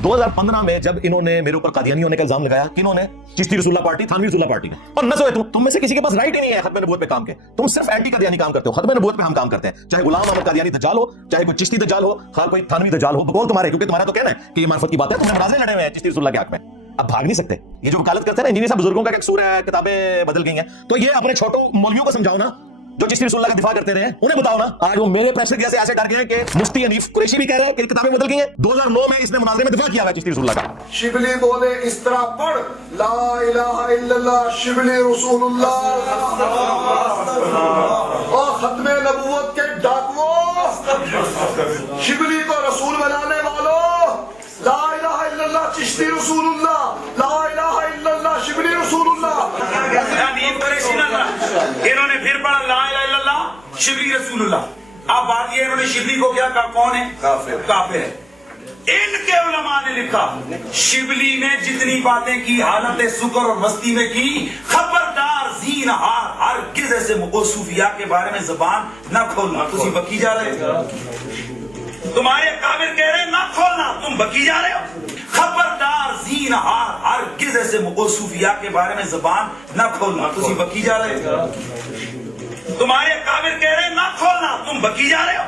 2015 में जब इन्होंने मेरे ऊपर कादियानियों ने इल्जाम लगाया कि इन्होंने चिश्ती रसूलुल्लाह पार्टी, थानवी रसूलुल्लाह पार्टी में, और न सोए तुम में से किसी के पास राइट ही नहीं है खत्म नबूवत पे काम के, तुम सिर्फ एंटी कादियानी काम करते हो, खत्म नबूवत पे हम काम करते हैं। चाहे गुलाम अहमद कादियानी दज्जाल हो, चाहे कोई चिश्ती दज्जाल हो, खाल कोई थानवी दज्जाल हो, बकौल तुम्हारे, क्योंकि तुम्हारा तो कहना है कि ये मार्फत की बात है, तुमने मुनाज़रे लड़े हुए हैं चिश्ती रसूलुल्लाह के हक में, अब भाग नहीं सकते। ये जो वकालत करते हैं ना इंजीनियर साहब, बुजुर्गों का कसूर है, किताबें बदल गई हैं, तो ये अपने छोटो मौलवियों को समझाओ ना, जो चिश्ती रसूलुल्लाह का दिफा करते रहे, उन्हें बताओ ना। आज वो मेरे प्रेशर की ऐसे डर गए हैं कि मुफ्ती हनीफ कुरैशी भी कह रहे हैं कि किताबें बदल गई हैं। 2009 में इसने मुनाज़रे में दिफा किया है चिश्ती रसूलुल्लाह का। शिबली बोले इस तरह पढ़, ला इलाहा इल्लल्लाह शिबली रसूलुल्लाह, और खत्मे नबूवत के डाकुओं, शिबली को रसूल बनाने वालों, ला इलाहा इल्लल्लाह चिश्ती रसूलुल्लाह, ला इलाहा इल्लल्लाह शिबली रसूलुल्लाह। इन्होंने फिर पढ़ा ला इलाहा इल्लल्लाह शिबली रसूलुल्लाह। अब बात ये, इन्होंने शिबली को क्या कहा, कौन है? काफिर है। इनके उलमा ने लिखा शिबली ने जितनी बातें की हालत सुकर और मस्ती में की, खबरदार जीन हार हर किस ऐसे सूफिया के बारे में जबान न खोलना। तुम बकी जा रहे हो, तुम्हारे काबिर कह रहे हैं ना खोलना, तुम बकी जा रहे हो। खबरदार जीन हार हर किस ऐसे सूफिया के बारे में जबान न खोलना। तुम बकी जा रहे हो, तुम्हारे काबिर कह रहे हैं ना खोलना, तुम बकी जा रहे हो।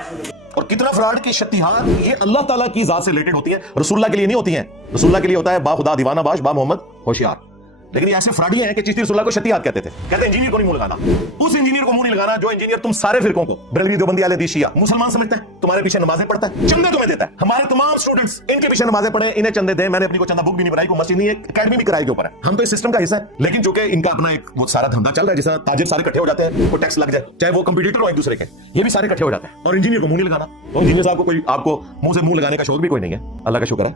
और कितना फ्रॉड की शक्तियात ये अल्लाह ताला की जात से रिलेटेड होती है, रसूलुल्लाह के लिए नहीं होती हैं। रसूलुल्लाह के लिए होता है बा खुदा दीवाना बाश, बा मोहम्मद होशियार। लेकिन ये ऐसे फ्रॉडी हैं कि चिश्ती रसूलुल्लाह को शक्तियात कहते थे। कहते इंजीनियर को नहीं मुंह लगाना, उस इंजीनियर को मुंह नहीं लगाना जो इंजीनियर तुम सारे फिरकों को, बरेलवी, देवबंदी, अहले हदीस, शिया, मुसलमान समझता है, तुम्हारे पीछे नमाजें पढ़ता है, चंदे तुम्हें देता है। हमारे तमाम स्टूडेंट्स इनके पीछे नमाजें पढ़े, इन्हें चंदे दें। मैंने अपनी को चंदा बुक भी नहीं बनाई, कोई मस्जिद नहीं है, एकेडमी भी किराए के ऊपर है। हम तो इस सिस्टम का हिस्सा है, लेकिन चूंकि इनका अपना एक वो सारा धंधा चल रहा है, जैसा ताजिर सारे इकट्ठे हो जाते हैं, वो टैक्स लग जाए, चाहे वो कंपटीटर हो एक दूसरे के, ये भी सारे इकट्ठे हो जाते हैं। और इंजीनियर को मुंह नहीं लगाना, तो इंजीनियर साहब को कोई आपको मुंह से मुंह लगाने का शौक भी कोई नहीं है। अल्लाह का शुक्र है,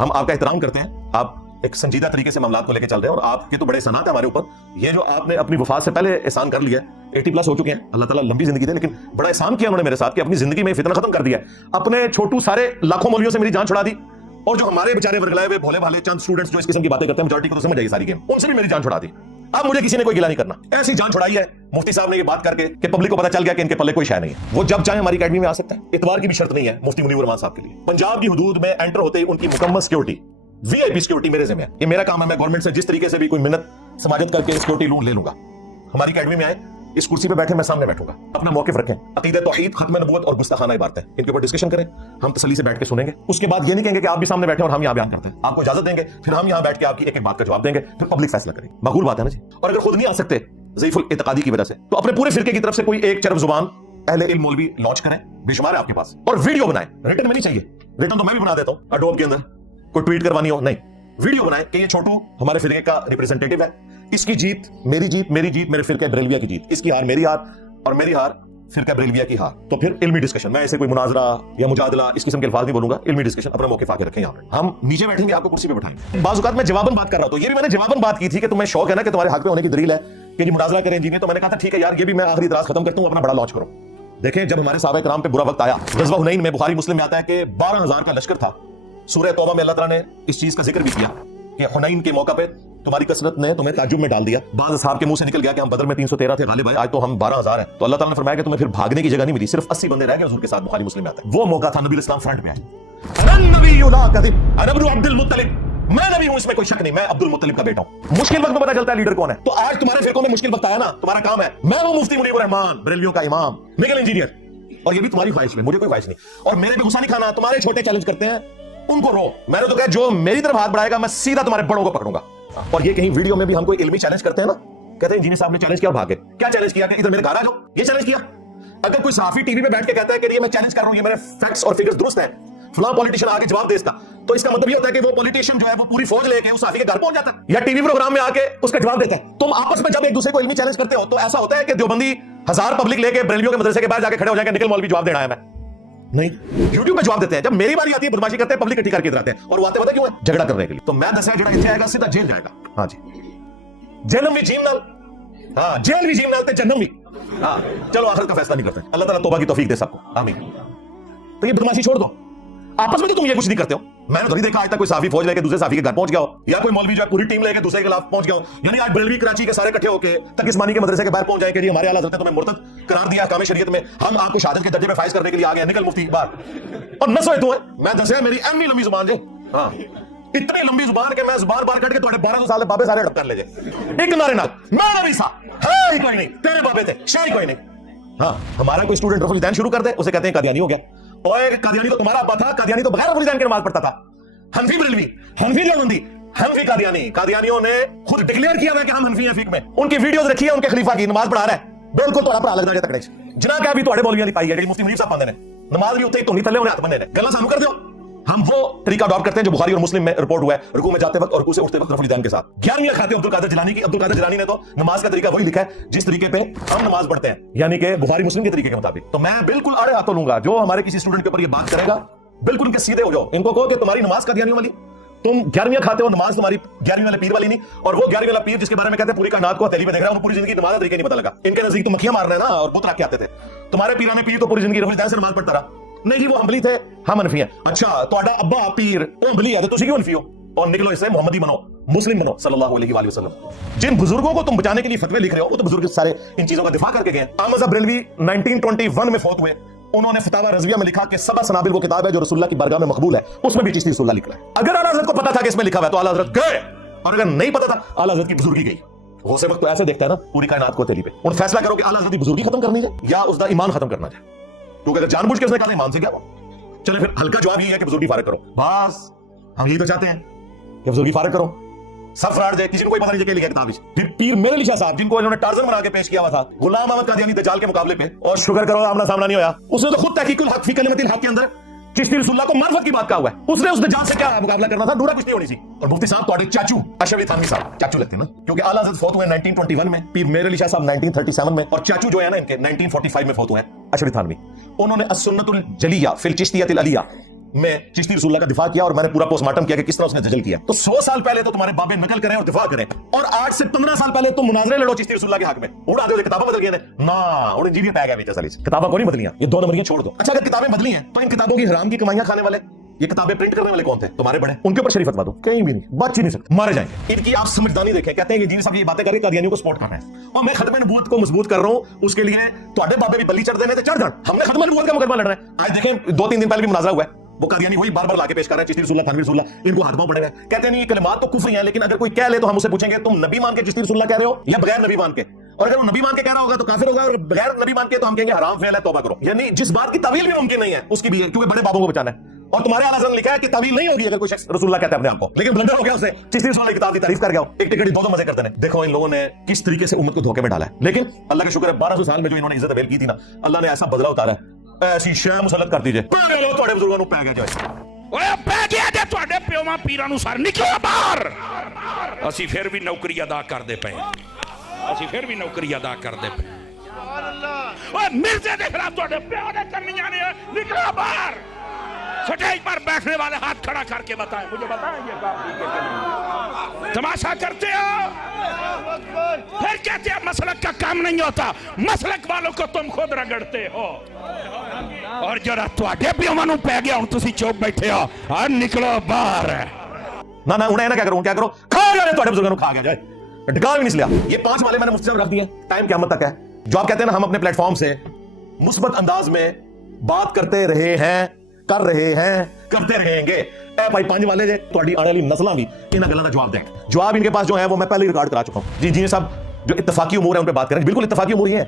हम आपका एहतराम करते हैं, आप एक संजीदा तरीके से मामलात को लेकर चल रहे हैं, और आपके तो बड़े सनात है हमारे ऊपर। ये जो आपने अपनी वफात से पहले एहसान कर लिया, 80+ हो चुके हैं, अल्लाह ताला लंबी जिंदगी दे, लेकिन बड़ा एहसान किया उन्होंने मेरे साथ कि अपनी जिंदगी में फितना खत्म कर दिया। अपने छोटू सारे लाखों मौलवियों से मेरी जान छुड़ा दी, और जो हमारे बेचारे वर्गलाए हुए भोले भाले चंद स्टूडेंट्स जो इस किस्म की बातें करते हैं, मेजॉरिटी को तो समझ आई सारी गेम, उनसे भी मेरी जान छुड़ा दी। अब मुझे किसी ने कोई गिला नहीं करना, ऐसी जान छुड़ाई है मुफ्ती साहब ने ये बात करके कि पब्लिक को पता चल गया कि इनके पल्ले कोई शय नहीं है। वो जब चाहे हमारी अकेडमी में आ सकता है, इतवार की भी शर्त नहीं है मुफ्ती मुनीर रहमान साहब के लिए। पंजाब की हुदूद में एंटर होते ही उनकी मुकम्मल सिक्योरिटी, वीआईपी सिक्योरिटी मेरे ज़िम्मे है। ये मेरा काम है, मैं गवर्नमेंट से जिस तरीके से भी कोई मिन्नत समाजत करके सिक्योरिटी लूट ले लूंगा। हमारी अकेडमी में आए, इस कुर्सी पे बैठे, मैं सामने बैठूंगा, अपना मौक़िफ़ रखें, अक़ीदा तौहीद, खत्म नबूवत और गुस्ताखाना इबारतें, इनके ऊपर डिस्कशन करें, हम तसल्ली से बैठ के सुनेंगे। उसके बाद ये नहीं कहेंगे कि आप भी सामने बैठे और हम यहाँ बयान करते हैं, आपको इजाजत देंगे, फिर हम यहाँ बैठ के आपकी एक एक बात का जवाब देंगे, फिर पब्लिक फैसला करेंगे। मकबूल बात है ना जी। और अगर खुद नहीं आ सकते ज़ईफ़ुल इत्क़ादी की वजह से, तो अपने पूरे फिरके की तरफ से कोई एक चरब जुबान अहले इल्म मौलवी लॉन्च करें, बेशुमार है आपके पास, और वीडियो बनाएं। रिटन में नहीं चाहिए, रिटन तो मैं भी बना देता हूँ एडोब के अंदर, कोई ट्वीट करवानी हो नहीं, वीडियो बनाए कि ये छोटू हमारे फिरके का रिप्रेजेंटेटिव है, इसकी जीत मेरी जीत, मेरी जीत मेरे फिरके बरेलविया की जीत, इसकी हार मेरी हार, और मेरी हार फिरका बरेलविया की हार। तो फिर इल्मी डिस्कशन, मैं ऐसे कोई मुनाजरा या मुजादला इस किस्म के अल्फाज नहीं बोलूंगा, इल्मी डिस्कशन, अपना मौके आके रखें। यहाँ पे हम नीचे बैठेंगे, आपको कुर्सी पे बैठाएंगे। बाज़ औक़ात मैं जवाबन बात कर रहा हूं, तो ये भी मैंने जवाबन बात की थी कि तुम्हें शौक है ना कि तुम्हारे हक पे होने की दलील है कि ये मुनाजरा करें इंजीनियर, तो मैंने कहा था ठीक है यार, ये भी मैं आखिरी इतराज खत्म करता हूं, अपना बड़ा लॉन्च करो। देखें, जब हमारे सहाबा किराम पे बुरा वक्त आया, ग़ज़वा हुनैन में, बुखारी मुस्लिम में आता है कि 12,000 का लश्कर था। सूरह तौबा में अल्लाह ताला ने इस चीज का जिक्र भी किया कि हुनैन के मौका पे तुम्हारी कसरत ने तुम्हें ताज्जुब में डाल दिया। बाज़ असहाब के मुंह से निकल गया कि हम बदर में 313 थे गालिब आए, आज तो हम 12,000 हैं। तो अल्लाह ताला ने फरमाया कि तुम्हें फिर भागने की जगह नहीं मिली, सिर्फ 80 बंदे रह गए हुजूर के साथ। बुखारी मुस्लिम में आता है, वो मौका था, नबी इस्लाम फ्रंट में आए। मैं नबी हूं, इसमें कोई शक नहीं, मैं अब्दुल मुत्तलिब का बेटा हूं। मुश्किल वक्त में पता चलता है लीडर कौन है। तो आज तुम्हारे फिरकों में मुश्किल वक्त आया ना, तुम्हारा काम है, मैं हूं मुफ्ती मुनीर रहमान, बरेलवियों का इमाम, निकल इंजीनियर, और ये भी तुम्हारी ख्वाहिश में, मुझे कोई ख्वाहिश नहीं। और मेरे पे गुस्सा नहीं खाना, तुम्हारे छोटे चैलेंज करते हैं उनको रो, मैंने तो कहा जो मेरी तरफ हाथ बढ़ाएगा मैं सीधा तुम्हारे बड़ों को पकड़ूंगा। और ये कहीं वीडियो में भी हम कोई इल्मी चैलेंज करते हैं ना, कहते हैं इंजीनियर साहब ने चैलेंज किया और भागे। क्या चैलेंज किया कि इधर मेरे घर आ जाओ, ये चैलेंज किया। अगर कोई सहाफी टीवी पे बैठ के कहता है कि ये मैं चैलेंज कर रहा हूं, ये मेरे फैक्ट्स और फिगर्स दुरुस्त हैं, फलां पॉलिटिशियन आके जवाब दे इसका, तो इसका मतलब ये होता है कि वो पॉलिटिशियन जो है वो पूरी फौज लेके उस सहाफी के घर पहुंच जाता है या टीवी प्रोग्राम में आके उसका जवाब देता है। तुम आपस में जब एक दूसरे को इल्मी चैलेंज करते हो तो ऐसा होता है कि देवबंदी 1000 पब्लिक लेके बरेलवियों के मदरसे के बाहर जाके खड़े हो जाएंगे, निकल मौलवी जवाब देना है, मैं नहीं, यूट्यूब पे जवाब देते हैं। जब मेरी बारी आती है बदमाशी करते हैं, पब्लिक इकट्ठी करके इधर आते हैं, और वो आते पता क्यों है? झगड़ा करने के लिए। तो मैं दसा जड़ा इत्थे आएगा सीधा जेल जाएगा। हाँ जी, जन्म भी जीम नाल, हाँ जेल भी जीम नाल ते जन्म भी। हाँ चलो आखिरत का फैसला नहीं करते, अल्लाह ताला तौबा की तौफीक दे सबको, आमीन। तो ये बदमाशी छोड़ दो, आपस में तो तुम ये कुछ नहीं करते हो। मैंने तो नहीं देखा आज तक कोई साफी फौज लेके दूसरे साफी के घर पहुंच गया हो, या कोई मौलवी जो है पूरी टीम लेके दूसरे के खिलाफ पहुंच गया हो। यानी आज बरेलवी कराची के सारे इकट्ठे होकर तकिस्मानी के मदरसे के बाहर पहुंच जाए कि हमारे आला हज़रत ने तुम्हें मुर्तद करार दिया काम शरीयत में, हम आपको शहादत के दर्जे में फाइज करने के लिए आ गए, निकल मुफ्ती बाहर। और न सोए तू है, मैं दस मेरी एमनी लंबी जुबान जी, हाँ इतनी लंबी जुबान के मैं जुबान बार कट के तुम्हारे 1200 साल बाबे सारे हड़प कर ले जाए एक नारे नाल मैं नबी सा है ही कोई नहीं, तेरे बाबे थे शाही कोई नहीं। हाँ हमारा कोई स्टूडेंट रफुल दैन शुरू कर दे उसे कहते हैं कादियानी हो गया। ओए कादियानी तो तुम्हारा अब्बा था, कादियानी तो बगैर रफुल दैन के नमाज पढ़ता था। हनफी बरेलवी, हनफी देवबंदी, हनफी कादियानी। कादियानियों ने खुद डिक्लेयर किया हुआ कि हम हनफी हैं फीक में। उनकी वीडियोस रखी है उनके खलीफा की, नमाज पढ़ा रहा है बिल्कुल थोड़ा भरा लगदा जे तकड़े जना क्या भी तुम्हारे मौलवियां दी पाई है मुफ्ती मुनीर साहब पांदे ने नमाज भी उत्ते धोनी थल्ले उन्हें हाथ बन्ने ने गल्लां सानू कर दियो। हम वो तरीका अडॉप्ट करते हैं जो बुखारी और मुस्लिम में रिपोर्ट हुआ है, रुकू में जाते वक्त और रुकू से उठते वक्त रफुल दैन के साथ। 11वीं खाते अब्दुल कादिर जिलानी की। अब्दुल कादिर जिलानी ने तो नमाज का तरीका वही लिखा है जिस तरीके पे हम नमाज पढ़ते हैं, यानी कि बुखारी मुस्लिम के तरीके के मुताबिक। तो मैं बिल्कुल अड़े हाथों लूंगा जो हमारे किसी स्टूडेंट के ऊपर ये बात करेगा, बिल्कुल इनके सीधे हो जाओ। इनको कहो कि तुम्हारी नमाज कादियानी वाली, तुम 11वीं खाते हो, नमाज तुम्हारी 11वीं वाले पीर वाली नहीं। और वो 11वीं वाला पीर जिसके बारे में कहते हैं पूरी कायनात को हथेली पे देख रहा है, उन्हें पूरी जिंदगी नमाज का तरीका नहीं पता लगा। इनके नजदीक तो मक्खियां मार रहे हैं ना और बुत रख के आते थे। तुम्हारे पीराने पीर तो पूरी जिंदगी रफुल दैन से नमाज पढ़ता रहा। नहीं जी वो हम्बली थे, हम हनफी हैं। अच्छा तुम्हारा अब्बा पीर हम्बली है तो तुसी क्यों हनफी हो? और निकलो इससे मोहम्मदी बनो, मुस्लिम बनो सल्लल्लाहु अलैहि वसल्लम। जिन बुजुर्गों को तुम बचाने के लिए फतवे लिख रहे हो वो तो बुजुर्ग सारे इन चीजों का दिफा करके गए। अहमद बरेलवी 1921 में फौत हुए। उन्होंने फतावा रज़विया में लिखा कि सबा सनाबिल वो किताब है जो रसूलुल्लाह की बारगाह में मकबूल है, उसमें भी चिश्ती रसूलुल्लाह लिखा है। अगर आला हज़रत को पता था कि इसमें लिखा हुआ है तो आला हज़रत गए, और अगर नहीं पता था आला हज़रत की बुजुर्गी गई। गौसे वक्त तो ऐसे देखता है ना पूरी कायनात को हथेली पे। और फैसला करो कि आला हज़रत की बुजुर्गी खत्म करनी है या उसका ईमान खत्म करना है। क्योंकि अगर जानबूझ के उसने कहा ईमान से क्या, चले फिर हल्का जवाब ये है कि बुजुर्गी फारिग करो। बस हम यही तो चाहते हैं कि बुजुर्गी फारिग करो, सब फ्रॉड जाए, किसी को कोई पता नहीं लिखा किताब। फिर पीर मेरे अली शाह साहब जिनको इन्होंने टार्जन बना के पेश किया हुआ था गुलाम अहमद कादियानी दज्जाल के मुकाबले पे, और शुक्र करो आमना सामना नहीं होया। उसने तो खुद तहकीकुल हक फी कलिमतिल हक के अंदर चिश्ती रसूलुल्लाह को मार्फत की बात का हुआ है। उसने उस दज्जाल से क्या मुकाबला करना था, डूरा कुछ नहीं होनी थी। और मुफ्ती साहब तुम्हारे चाचू अशरफ अली थानवी साहब चाचू लगते हैं ना, क्योंकि आला हज़रत फौत हुए 1921 में, पीर मेरे अली शाह साहब 1937 में, और चाचू जो है ना इनके 1945 में फौत हुए हैं अशरफ अली थानवी। उन्होंने अस्सुन्नतुल जलिया फिल चिश्तियतिल अलिया में चिश्ती रसूलुल्लाह का दिफा किया और मैंने पूरा पोस्टमार्टम किया कि किस तरह उसने दजल किया। तो 100 साल पहले तो तुम्हारे बाबे नकल करें और दिफा करें, और 8 से 15 साल पहले तुम मुनाजरे लड़ो चिश्ती रसूलुल्लाह के हक में। उड़ा दो किताबें बदल गई ना, और इंजीनियर टैग है बीच साली किताबें को नहीं बदलियां, ये 2 नंबरियां छोड़ दो। अच्छा अगर किताबें बदली हैं तो इन किताबों की हराम की कमाइयां खाने वाले ये किताबें प्रिंट करने वाले कौन थे? तुम्हारे बड़े। उनके ऊपर शरीफ फतवा दो, कहीं भी नहीं, बच ही नहीं सकते, मारे जाएंगे। इनकी आप समझदारी देखें। कहते हैं कि जी साहब ये बातें करके कादियानियों को सपोर्ट करना है, और मैं खत्मे नबूवत को मजबूत कर रहा हूं, उसके लिए तुम्हारे बाबे भी बल्ली चढ़ देने थे, चढ़ जान। हमने खत्मे नबूवत का मुकदमा लड़ रहे हैं। आज देखें 2-3 दिन पहले भी मुनाजरा हुआ है, वो कादियानी वही बार-बार लाके पेश कर रहे हैं चिश्ती रसूलुल्लाह थानवी रसूलुल्लाह, इनको हाथ पांव पड़े हैं। कहते नहीं ये कलिमात तो कुफ्र हैं, लेकिन अगर कोई कह ले तो हम उससे पूछेंगे तुम नबी मान के चिश्ती रसूलुल्लाह कह रहे हो या बगैर नबी मान के? और अगर वो नबी मान के कह रहा होगा तो काफिर होगा, और बगैर नबी मान के तो हम कहेंगे हराम फेल है, तौबा करो। यानी जिस बात की तवील भी मुमकिन नहीं है उसकी भी है, क्योंकि बड़े बाबों को बचाना है। और तुम्हारे आला हज़रत ने लिखा है कि तवील नहीं होगी अगर कोई शख्स रसूलुल्लाह कहता है अपने आप को, लेकिन ब्लंडर हो गया उससे चिश्ती रसूलुल्लाह की किताब की तारीफ कर गया, एक टिकट 2 मजे करते हैं। देखो इन लोगों ने किस तरीके से उम्मत को धोखे में डाला है। लेकिन अल्लाह का शुक्र है 1200 साल में जो इन्होंने इज्जत अवेल की थी ना, अल्लाह ने ऐसा बदला उतारा है, ऐसी शय मुसल्लत कर दीजिए ਤੁਹਾਡੇ ਬਜ਼ੁਰਗਾਂ ਨੂੰ ਪੈ ਗਿਆ ਜਾਏ। ਓਏ ਪੈ ਗਿਆ ਜੇ ਤੁਹਾਡੇ ਪਿਓਾਂ ਪੀਰਾਂ ਨੂੰ ਸਰ ਨਿਕਲੋ ਬਾਹਰ। ਅਸੀਂ ਫਿਰ ਵੀ ਨੌਕਰੀ ਅਦਾ ਕਰਦੇ ਪਏ, ਅਸੀਂ ਫਿਰ ਵੀ ਨੌਕਰੀ ਅਦਾ ਕਰਦੇ ਪਏ। ਓਏ ਮਿਰਜ਼ੇ ਦੇ ਖਿਲਾਫ ਤੁਹਾਡੇ ਪਿਓ ਨੇ ਕਰਨੀਆਂ ਨੇ, ਨਿਕਲੋ ਬਾਹਰ। स्टेज पर बैठने वाले हाथ खड़ा करके बताएं, मुझे बताएं ये काम ठीक है कि नहीं? तमाशा करते हो, फिर कहते हैं मसलक का काम नहीं होता। मसलक वालों को तुम खुद रगड़ते हो। और जरा तुहाडे पिओ नूं पै गया, हुण तुसीं चुप बैठे हो, और निकलो बाहर। ना ना उन्हें ना क्या करूं, क्या करो, खा जाए तुम्हारे बुजुर्गों को, खा गया जाए, ढका भी नहीं लिया। ये 5 वाले मैंने मुफ्ती साहब रख दिए, टाइम क़यामत तक है। जो आप कहते हैं ना हम अपने प्लेटफॉर्म से मुस्बत अंदाज में बात करते रहे हैं, कर रहे हैं, करते रहेंगे। ए भाई 5 वाले जे ਤੁਹਾਡੀ ਆने वाली नस्लां भी इन्हां गल्लां दा जवाब दें। जवाब इनके पास जो है वो मैं पहले ही रिकॉर्ड करा चुका हूं। जी जी साहब जो इत्तफाकी उमूर है उन पे बात करें, बिल्कुल इत्तफाकी उमूर ही है।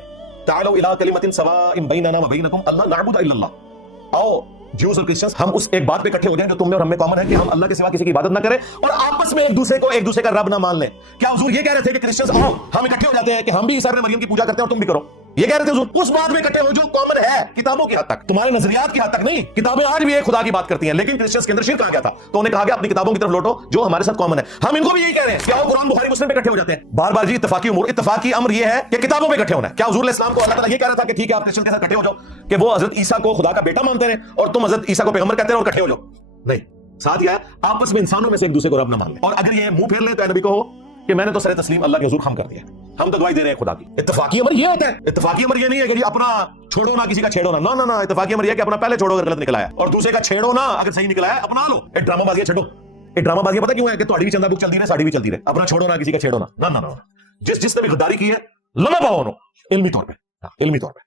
तालू इला कलिमतिन सवाइन बैनना व बैनकुम अल्ला नअबुदु इल्लल्लाह। आओ ज्यूस और क्रिश्चियंस हम उस एक बात पे इकट्ठे हो जाएं जो तुम में और हम में कॉमन है, कि हम अल्लाह के सिवा किसी की इबादत ना करें और आपस में एक दूसरे का रब ना मान लें। क्या हुजूर ये कह रहे थे कि क्रिश्चियंस आओ हम इकट्ठे हो जाते हैं कि हम भी ईसा इब्न मरियम की पूजा करते हैं और तुम भी करो? ये कह रहे थे हुजूर? उस बात में इकट्ठे हो जो कॉमन है, किताबों की हद तक, तुम्हारे नजरियात की हद तक नहीं। किताबें आज भी एक खुदा की बात करती हैं, लेकिन क्रिश्चियंस के अंदर शिर्क आ गया था, तो उन्हें कहा गया अपनी किताबों की तरफ लौटो जो हमारे साथ कॉमन है। हम इनको भी यही कह रहे हैं कि आओ कुरान बुखारी मुस्लिम पे इकट्ठे हो जाते हैं। बार बार जी इत्तफाकी उमूर, इत्तफाकी अमर ये है कि किताबों पे इकट्ठे होना है। क्या हुजूर इस्लाम को अल्लाह ताला ये कह रहा था कि ठीक है आप क्रिश्चियन के साथ इकट्ठे हो जाओ कि वो हजरत ईसा को खुदा का बेटा मानते रहे और तुम हजरत ईसा को पैगंबर कहते रहे और इकट्ठे हो जाओ? नहीं, साथ ही आपस में इंसानों में से एक दूसरे को रब ना मान ले। और अगर ये मुंह फेर ले तो नबी को हो कि मैंने तो सरे तस्लीम अल्लाह के हुजूर खम कर दिया, हम तो गवाही दे रहे हैं खुदा की। इत्तफाकी अमर ये होता है। इत्तफाकी अमर ये नहीं है कि अपना छोड़ो ना किसी का छेड़ो ना, ना ना। इत्तफाकी अमर ये कि अपना पहले छोड़ो अगर गलत निकला है, और दूसरे का छेड़ो ना अगर सही निकला है अपना लो। ये ड्रामाबाजी छेड़ो, ये ड्रामाबाजी पता क्यों है कि तुम्हारी भी चंदा बुक चलती रहे, साड़ी भी चलती रहे। अपना छोड़ो ना किसी का छेड़ो ना, ना ना ना। जिसने भी गद्दारी की है लम्हा पाओ इल्मी तौर पे, इल्मी तौर पे